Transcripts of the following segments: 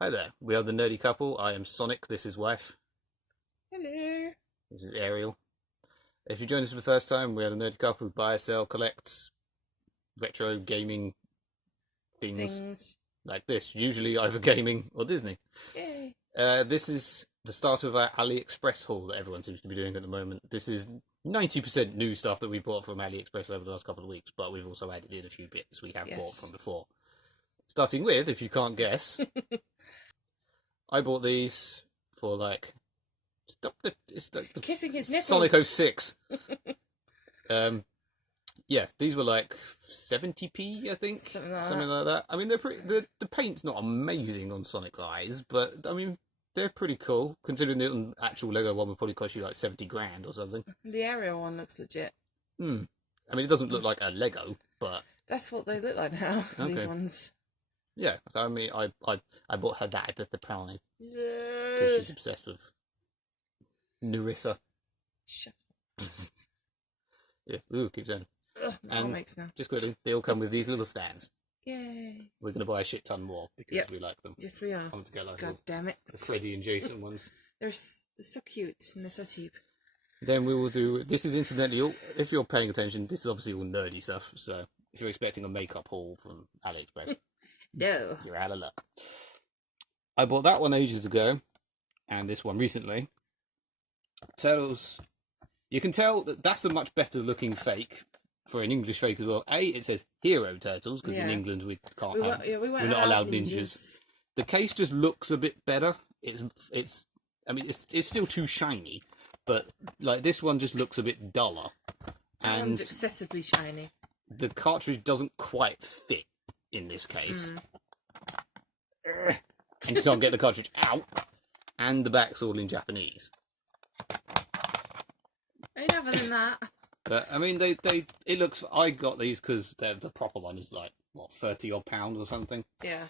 Hi there, we are the Nerdy Couple. I am Sonic, this is Wife. Hello. This is Ariel. If you join us for the first time, we are the Nerdy Couple who buy, sell, collect retro gaming things like this, usually either gaming or Disney. Yay. This is the start of our AliExpress haul that everyone seems to be doing at the moment. This is 90% new stuff that we bought from AliExpress over the last couple of weeks, but we've also added in a few bits we have bought from before. Starting with, if you can't guess, I bought these for like... It's the Kissing his nipples. Sonic 06. Yeah, these were like 70p, I think. Something like that. I mean, they're pretty. The paint's not amazing on Sonic's eyes, but I mean, they're pretty cool. Considering the actual Lego one would probably cost you like 70 grand or something. The Ariel one looks legit. I mean, it doesn't look like a Lego, but that's what they look like now. Okay. These ones. Yeah, I mean, I bought her that at the Prowley because Yeah. she's obsessed with Nerissa. Shut Yeah, ooh, keep saying. and makes now. Just quickly, they all come with these little stands. Yay. We're going to buy a shit ton more because we like them. Yes, we are. I want to get like God damn it. the Freddy and Jason ones. They're so cute and they're so cheap. Then we will do... This is incidentally, all, if you're paying attention, this is obviously all nerdy stuff. So if you're expecting a makeup haul from AliExpress, No. you're out of luck. I bought that one ages ago, and this one recently. Turtles. You can tell that that's a much better looking fake for an English fake as well. It says Hero Turtles, because in England we can't we're not allowed ninjas. The case just looks a bit better. I mean, it's still too shiny, but like this one just looks a bit duller. That one's excessively shiny. The cartridge doesn't quite fit in this case. And you can't get the cartridge out. And the back's all in Japanese. Ain't other than that. But I mean, it looks. I got these because the proper one is like what, £30 odd or something. Yeah.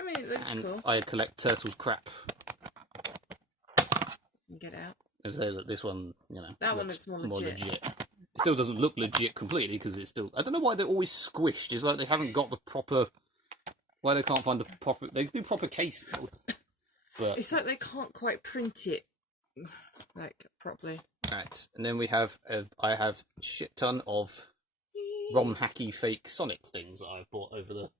I mean, it looks cool. I collect Turtles crap. Get out. And say that this one, that one looks more legit. It still doesn't look legit completely because it's still. I don't know why they're always squished. It's like they haven't got the proper. Why they can't find the proper. They do proper casing. But it's like they can't quite print it like properly. Right, and then we have I have a shit ton of ROM hacky fake Sonic things that I've bought over the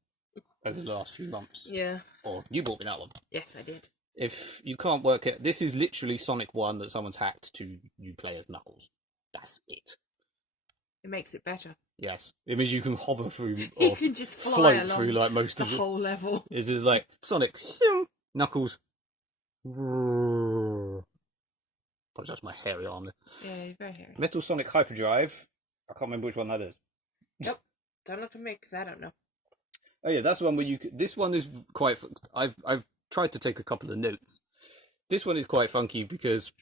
last few months. Yeah. Or you bought me that one. Yes, I did. If you can't work it, this is literally Sonic 1 that someone's hacked to you play as Knuckles. That's it. It makes it better. Yes, it means you can hover through or you can just float through like most the of the whole level. It's just like Sonic, Knuckles. Apologize, my hairy arm there. Yeah, you're very hairy. Metal Sonic Hyperdrive. I can't remember which one that is. Nope. Don't look at me because I don't know. Oh yeah, that's the one where you. This one is quite. I've tried to take a couple of notes. This one is quite funky because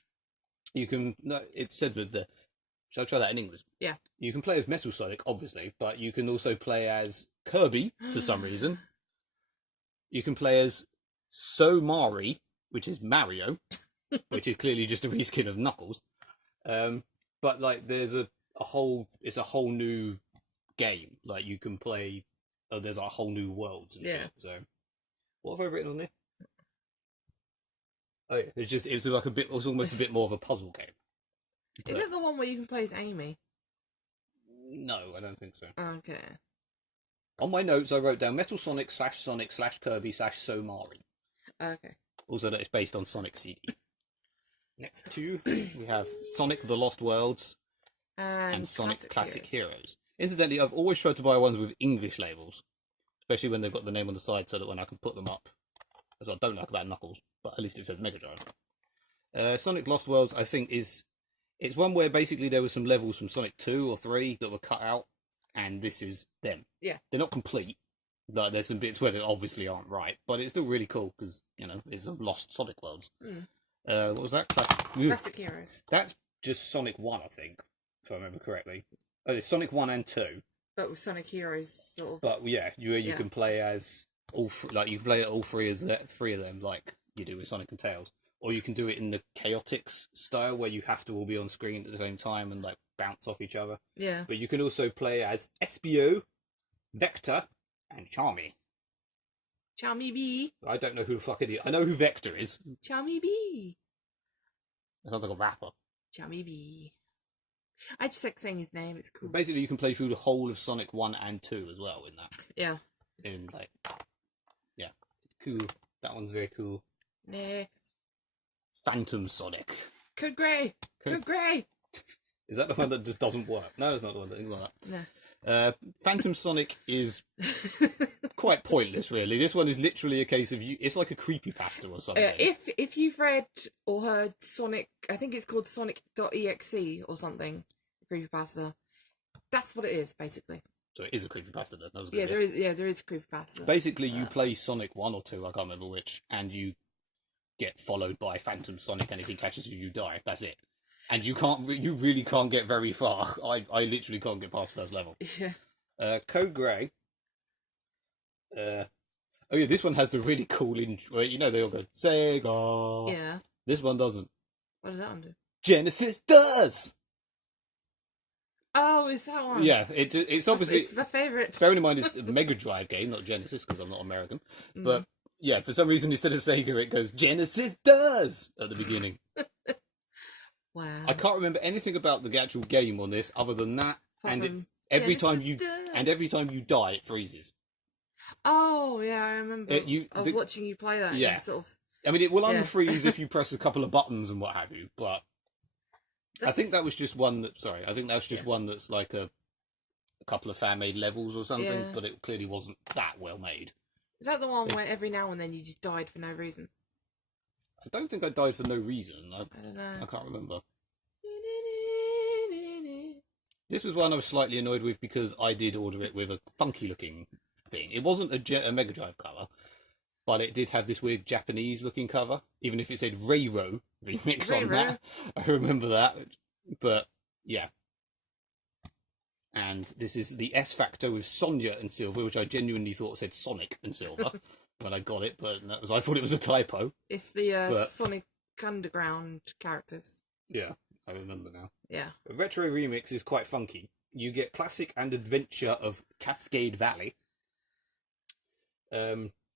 you can. No, it said with the. Shall I try that in English? Yeah. You can play as Metal Sonic, obviously, but you can also play as Kirby for some reason. You can play as Mari, which is Mario, which is clearly just a reskin of Knuckles. But like, there's a whole. It's a whole new game. Like you can play. There's a whole new world. And shit, so, what have I written on there? Oh yeah, it was like a bit. It was almost a bit more of a puzzle game. Is it the one where you can play as Amy? No, I don't think so. Okay. On my notes, I wrote down Metal Sonic / Kirby / Mari. Okay. Also, that it's based on Sonic CD. Next two, we have Sonic the Lost Worlds and Sonic Classic Heroes. Incidentally, I've always tried to buy ones with English labels, especially when they've got the name on the side, so that when I can put them up. That's what I don't like about Knuckles, but at least it says Megadrive. Sonic Lost Worlds, I think, it's one where basically there were some levels from Sonic 2 or 3 that were cut out, and this is them. Yeah. They're not complete. Like, there's some bits where they obviously aren't right, but it's still really cool because, it's a lost Sonic Worlds. What was that? Classic Heroes. That's just Sonic 1, I think, if I remember correctly. Oh, it's Sonic 1 and 2. But with Sonic Heroes, sort of. But yeah, you can play as you can play all three of them, like you do with Sonic and Tails. Or you can do it in the Chaotix style, where you have to all be on screen at the same time and like bounce off each other. Yeah. But you can also play as Espio, Vector, and Charmy. Chow me bee. I don't know who the fuck it is. I know who Vector is. Chow me bee. It sounds like a rapper. Chow me bee. I just like saying his name. It's cool. Basically, you can play through the whole of Sonic 1 and 2 as well in that. Yeah. In like, yeah, it's cool. That one's very cool. Next. Phantom Sonic. Code Grey. Code Grey. Is that the one that just doesn't work? No, it's not the one that like that. No. Phantom Sonic is quite pointless, really. This one is literally a case of you. It's like a creepypasta or something. If you've read or heard Sonic, I think it's called Sonic.exe or something. Creepypasta. That's what it is, basically. So it is a creepypasta then. That was yeah, there is. Yeah, there is a creepypasta. Basically, you play Sonic 1 or 2, I can't remember which, and you get followed by Phantom Sonic, and if he catches you, you die. That's it. And you really can't get very far. I literally can't get past first level. Yeah. Code Grey. Oh yeah, this one has the really cool intro. You know, they all go Sega. Yeah. This one doesn't. What does that one do? Genesis does. Oh, is that one? Yeah, it's obviously it's my favourite. Bearing in mind it's a Megadrive game, not Genesis, because I'm not American. But yeah, for some reason instead of Sega, it goes Genesis does at the beginning. Wow. I can't remember anything about the actual game on this other than that, every time you die, it freezes. Oh yeah, I remember. I was watching you play that. Yeah. And sort of. I mean, it will unfreeze if you press a couple of buttons and what have you, but I think that was just one that. Sorry, I think that was just one that's like a couple of fan-made levels or something, but it clearly wasn't that well made. Is that the one where every now and then you just died for no reason? I don't think I died for no reason. I don't know. I can't remember. This was one I was slightly annoyed with because I did order it with a funky-looking thing. It wasn't a Mega Drive cover, but it did have this weird Japanese-looking cover, even if it said Reiro remix on that. I remember that, but yeah. And this is the S Factor with Sonia and Silver, which I genuinely thought said Sonic and Silver when I got it, but that was, I thought it was a typo. It's the Sonic Underground characters. Yeah, I remember now. Yeah. A retro remix is quite funky. You get classic and adventure of Cascade Valley.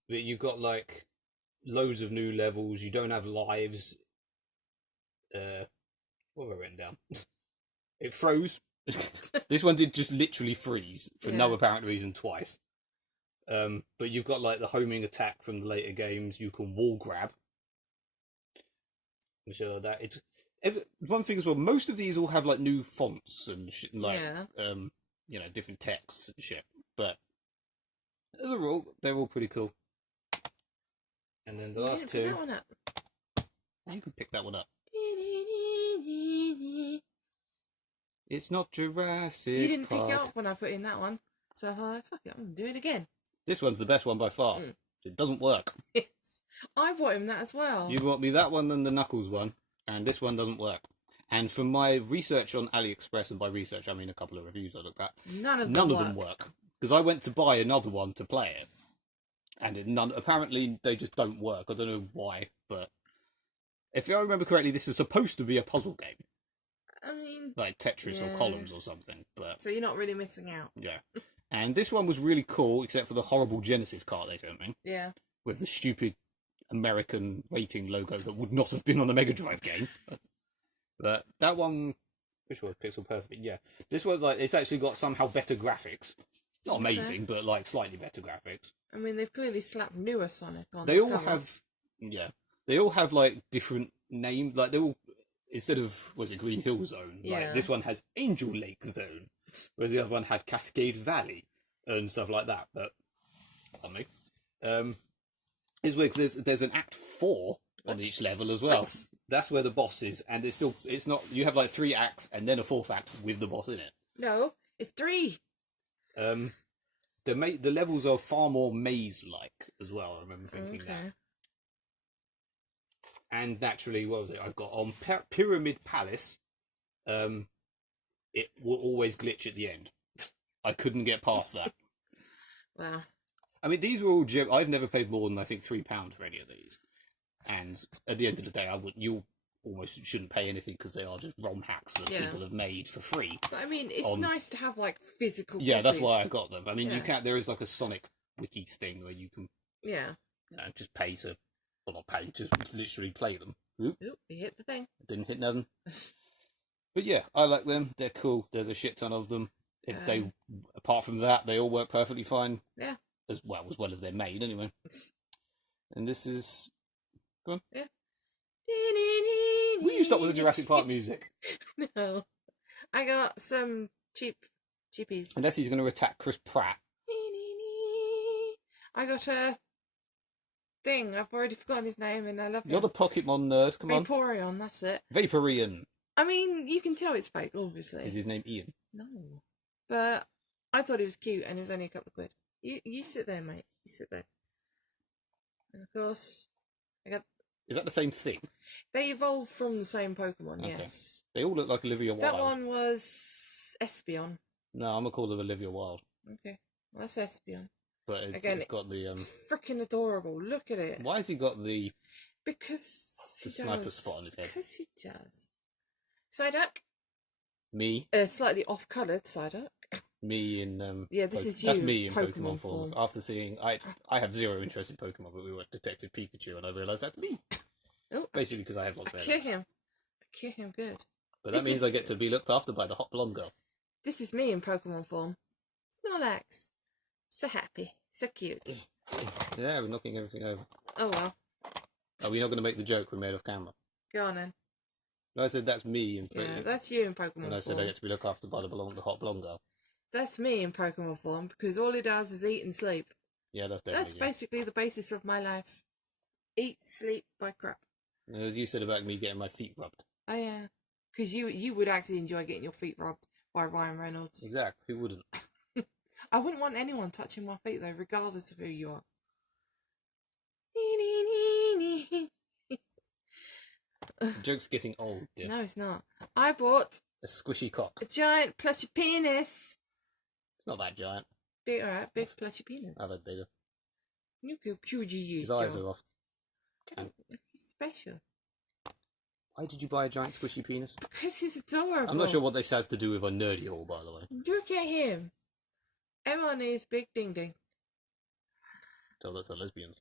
You've got like loads of new levels. You don't have lives. What have I written down? It froze. This one did just literally freeze for no apparent reason twice. But you've got like the homing attack from the later games. You can wall grab. And shit like that. One thing as well. Most of these all have like new fonts and shit, like you know, different texts and shit. But overall, they're all pretty cool. And then the last two. Pick that one up. You can pick that one up. It's not Jurassic You didn't Park. pick it up when I put in that one. So I thought, fuck it, I'm going to do it again. This one's the best one by far. It doesn't work. I bought him that as well. You bought me that one and the Knuckles one, and this one doesn't work. And from my research on AliExpress, and by research I mean a couple of reviews I looked at, none of them work. Because I went to buy another one to play it, and apparently they just don't work. I don't know why, but if I remember correctly, this is supposed to be a puzzle game. I mean, like Tetris or Columns or something. But so you're not really missing out. Yeah. And this one was really cool, except for the horrible Genesis cart they sent me. Yeah. With the stupid American rating logo that would not have been on a Mega Drive game. But that one, which was Pixel Perfect, yeah. This one, like, it's actually got somehow better graphics. Not amazing, but like slightly better graphics. I mean, they've clearly slapped newer Sonic on. They all have, they all have like different names. Like they all, instead of Green Hill Zone, like this one has Angel Lake Zone, whereas the other one had Cascade Valley and stuff like that. But pardon me, it's weird because there's an Act 4 on each level as well. That's where the boss is, and it's not. You have like 3 acts and then a 4th act with the boss in it. No, it's 3. The levels are far more maze-like as well. I remember thinking that. And naturally, what was it? I've got on Pyramid Palace. It will always glitch at the end. I couldn't get past that. Wow. I mean, these were all. I've never paid more than I think £3 for any of these. And at the end of the day, you almost shouldn't pay anything because they are just ROM hacks that people have made for free. But I mean, it's nice to have like physical. Yeah, that's why I got them. I mean, you can't. There is like a Sonic wiki thing where you can Yeah. Just pay to, well, not pay, just literally play them. Oop, you hit the thing. Didn't hit nothing. But yeah, I like them. They're cool. There's a shit ton of them. They, apart from that, they all work perfectly fine. Yeah. As well as they're made, anyway. And this is... Go on. Yeah. Will you stop with the Jurassic Park music? No. I got some cheapies. Unless he's going to attack Chris Pratt. I got a thing. I've already forgotten his name and I love him. You're the Pokemon nerd. Come on. Vaporeon, that's it. Vaporeon. I mean, you can tell it's fake, obviously. Is his name Ian? No. But I thought he was cute and it was only a couple of quid. You sit there, mate. You sit there. And of course, I got... Is that the same thing? They evolved from the same Pokemon, okay. yes. They all look like Olivia Wilde. That one was Espeon. No, I'm going to call it Olivia Wilde. Okay, well, that's Espeon. But it's got the... It's freaking adorable. Look at it. Why has he got the... Because the sniper spot on his head? Because he does. Psyduck. Me. Slightly off-coloured Psyduck. Me in yeah, this is you. That's me in Pokemon form. After seeing, I have zero interest in Pokemon, but we watched Detective Pikachu, and I realised that's me. Oh, basically because I have lots of cure him. I cure him good. But that means I get to be looked after by the hot blonde girl. This is me in Pokemon form. Snorlax. So happy. So cute. Yeah, we're knocking everything over. Oh well. Are we not going to make the joke we made off camera? Go on then. No, I said that's me in Pokemon. Yeah, that's you in Pokemon form. And I said I get to be looked after by the hot blonde girl. That's me in Pokemon form because all he does is eat and sleep. Yeah, that's definitely That's basically the basis of my life. Eat, sleep, buy crap. As you said about me getting my feet rubbed. Oh yeah, because you would actually enjoy getting your feet rubbed by Ryan Reynolds. Exactly, who wouldn't? I wouldn't want anyone touching my feet though, regardless of who you are. The joke's getting old, dear. No, it's not. I bought a squishy cock. A giant plushy penis. It's not that giant. Big, alright, big plushy penis. I've had bigger. Look how cute he is. His eyes are off. He's special. Why did you buy a giant squishy penis? Because he's adorable. I'm not sure what this has to do with our nerdy haul, by the way. Look at him. Everyone needs big ding ding. Tell that to lesbians.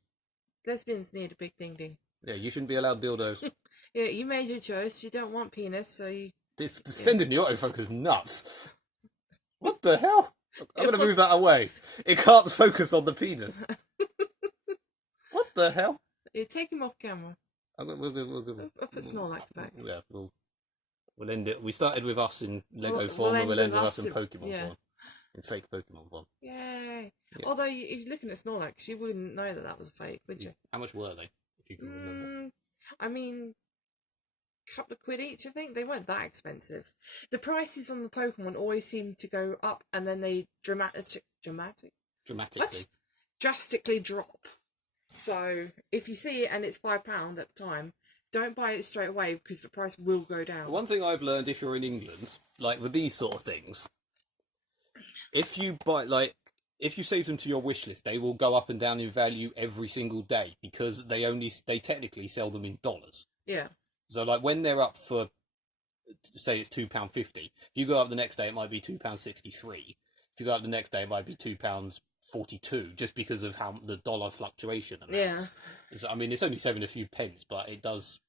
Lesbians need a big ding ding. Yeah, you shouldn't be allowed dildos. Yeah, you made your choice. You don't want penis, so you... Sending the autofocus nuts. What the hell? I'm going to move that away. It can't focus on the penis. What the hell? You take him off camera. We'll put Snorlax back. Yeah, we'll end it. We started with us in Lego form, and we'll end with us in Pokemon form. In fake Pokemon form. Yay! Yeah. Although, if you're looking at Snorlax, you wouldn't know that was a fake, would you? How much were they, if you can remember? I mean, a couple of quid each, I think. They weren't that expensive. The prices on the Pokemon always seem to go up, and then they dramatically drop. So, if you see it and it's £5 at the time, don't buy it straight away because the price will go down. One thing I've learned if you're in England, like with these sort of things, if you save them to your wish list, they will go up and down in value every single day because they technically sell them in dollars. Yeah. So like when they're up for, say it's £2.50, if you go up the next day it might be £2.63. If you go up the next day it might be £2.42, just because of how the dollar fluctuation amounts. Yeah. I mean, it's only saving a few pence, but it does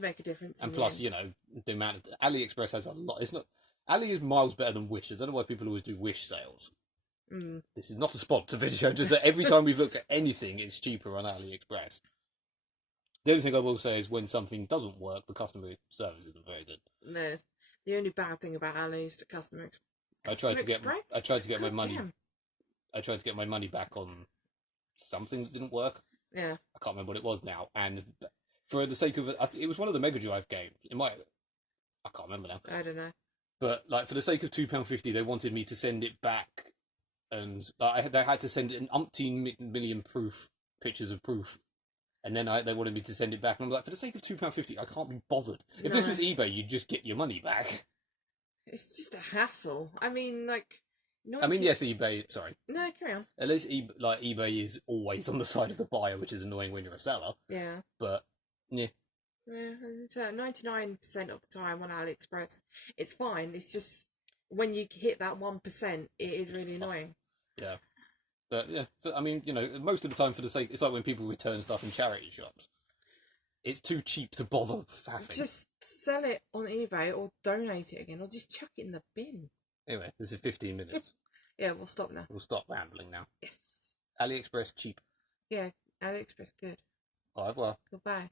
make a difference. And plus, you know, the amount of AliExpress has a lot. It's not Ali is miles better than Wish. I don't know why people always do Wish sales. This is not a sponsor video, just that every time we've looked at anything, it's cheaper on AliExpress. The only thing I will say is when something doesn't work, the customer service isn't very good. No, the only bad thing about Ali is the customer I tried to get my money. Damn. I tried to get my money back on something that didn't work. Yeah. I can't remember what it was now, and for the sake of it was one of the Megadrive games. I can't remember now. I don't know. But like for the sake of £2.50, they wanted me to send it back, and they had to send an umpteen million pictures of proof, and then they wanted me to send it back, and I'm like, for the sake of £2.50, I can't be bothered. If this was eBay, you'd just get your money back. It's just a hassle. I mean, like. Yes, eBay. Sorry. No, carry on. At least eBay is always on the side of the buyer, which is annoying when you're a seller. Yeah. But yeah. Yeah, 99% of the time on AliExpress, it's fine. It's just when you hit that 1%, it is really annoying. Yeah. But yeah, I mean, most of the time for the sake, it's like when people return stuff in charity shops. It's too cheap to bother faffing. Just sell it on eBay or donate it again or just chuck it in the bin. Anyway, this is 15 minutes. Yeah, we'll stop now. We'll stop rambling now. Yes. AliExpress cheap. Yeah, AliExpress good. Au revoir. Goodbye.